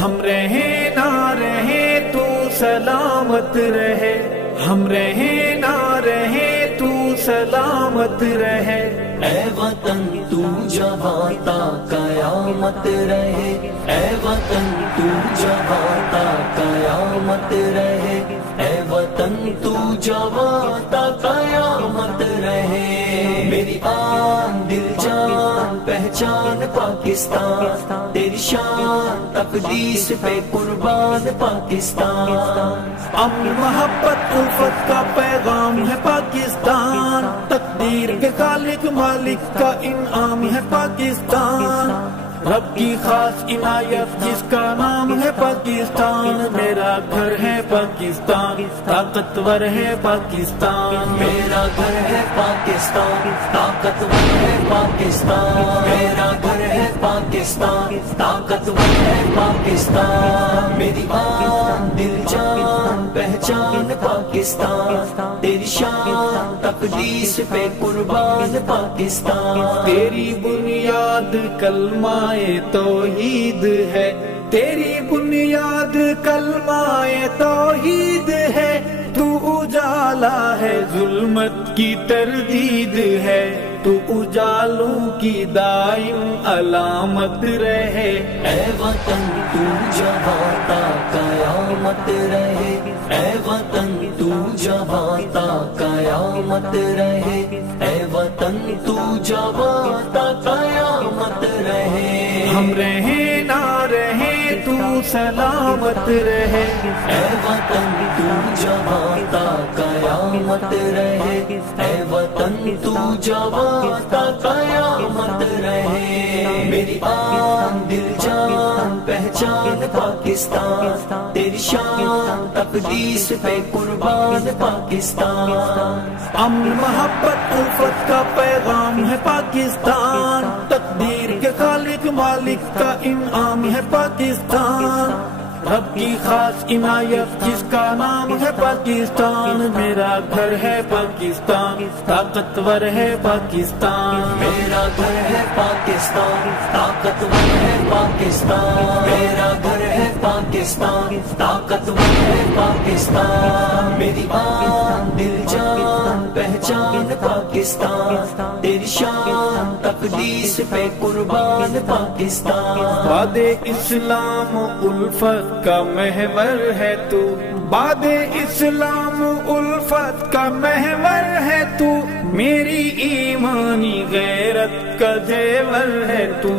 ہم رہے نہ رہے تو سلامت رہے، ہم رہے نہ رہے تو سلامت رہے، اے وطن تو جہاں تا قیامت رہے، اے وطن تو جہاں تا قیامت رہے، اے وطن تو جہاں تا قیامت رہے۔ میری آن دل جان پہچان پاکستان، تیری شان تقدیس پہ قربان پاکستان۔ امن محبت الفت کا پیغام ہے پاکستان، تقدیر کے خالق مالک کا انعام ہے پاکستان، رب کی خاص عنایت جس کا نام ہے پاکستان۔ میرا گھر ہے پاکستان، طاقتور ہے پاکستان، میرا گھر ہے پاکستان، طاقتور ہے پاکستان، میرا گھر ہے پاکستان، طاقتور ہے پاکستان۔ میری آن دل جان پہچان پاکستان، تیری شان تقدیس پہ قربان پاکستان۔ تیری بنیاد کلمہ توحید ہے، تیری بنیاد کلمہ توحید ہے، تو اجالا ہے ظلمت کی تردید ہے، تو اجالوں کی دائم علامت رہے، اے وطن تو جہاں تا قیامت رہے، اے وطن تو جہاں تا قیامت رہے، اے وطن تو جہاں تا قیامت رہے۔ ہم رہے نہ رہے تو سلامت رہے، اے وطن تو جہاں تا قیامت رہے، اے وطن تو جہاں تا قیامت رہے۔ میری آن دل جان پہچان پاکستان، تیری شان تقدیس پہ قربان پاکستان۔ امن محبت الفت کا پیغام ہے پاکستان، تقدیر کے خالق مالک کا انعام ہے پاکستان، رب کی خاص عنایت جس کا نام ہے پاکستان۔ میرا گھر ہے پاکستان، طاقتور ہے پاکستان، میرا گھر ہے پاکستان، طاقتور ہے پاکستان، میرا گھر ہے پاکستان، طاقتور ہے پاکستان۔ میری آن دل جان پہچان پاکستان، تیری شان تقدیس پہ قربان پاکستان۔ باد اسلام الفت کا محور ہے تو، باد اسلام الفت کا محور ہے تو، میری ایمانی غیرت کا زیور ہے تو،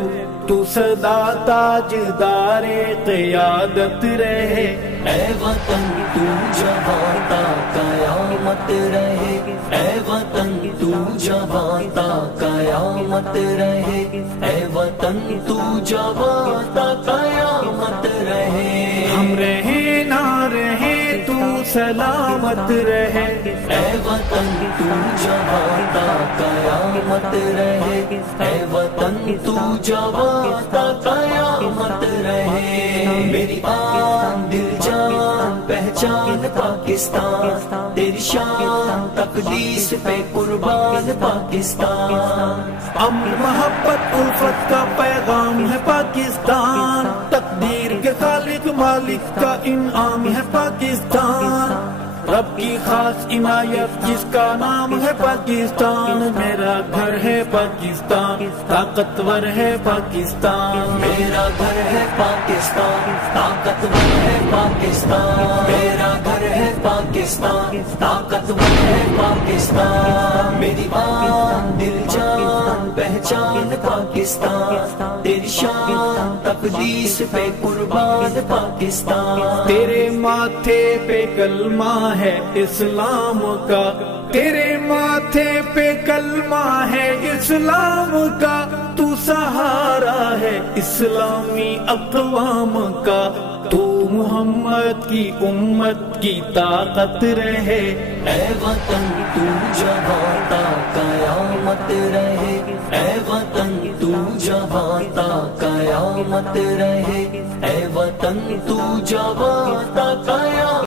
تو سدا تاجدار قیادت رہے، اے وطن تو جہاں تا قیامت رہے، اے وطن تو جہاں تا قیامت رہے، اے وطن تو جہاں تا قیامت رہے۔ ہم رہے نہ رہے تو سلامت رہے، اے وطن تو جہاں تا قیامت رہے، اے وطن تو جہاں تا قیامت رہے۔ میری آن دل جان پہچان پاکستان، تیری شان تقدیس پہ قربان پاکستان۔ امن محبت الفت کا پیغام ہے پاکستان، تقدیر کے خالق مالک کا انعام ہے پاکستان، رب کی خاص عنایت جس کا نام ہے پاکستان۔ میرا گھر ہے پاکستان، طاقتور ہے پاکستان، میرا گھر ہے پاکستان، طاقتور ہے پاکستان، میرا گھر ہے پاکستان، طاقتور ہے پاکستان۔ میری آن دل جان پہچان پاکستان، تیری شان تقدیس پہ قربان پاکستان۔ تیرے ماتھے پہ کلمہ ہے اسلام کا، تیرے ماتھے پہ کلمہ ہے اسلام کا، تو سہارا ہے اسلامی اقوام کا، تو محمد کی امت کی طاقت رہے، اے وطن تو جہاں تا قیامت رہے، اے وطن تو جہاں تا قیامت رہے، اے وطن تو جہاں تا قیامت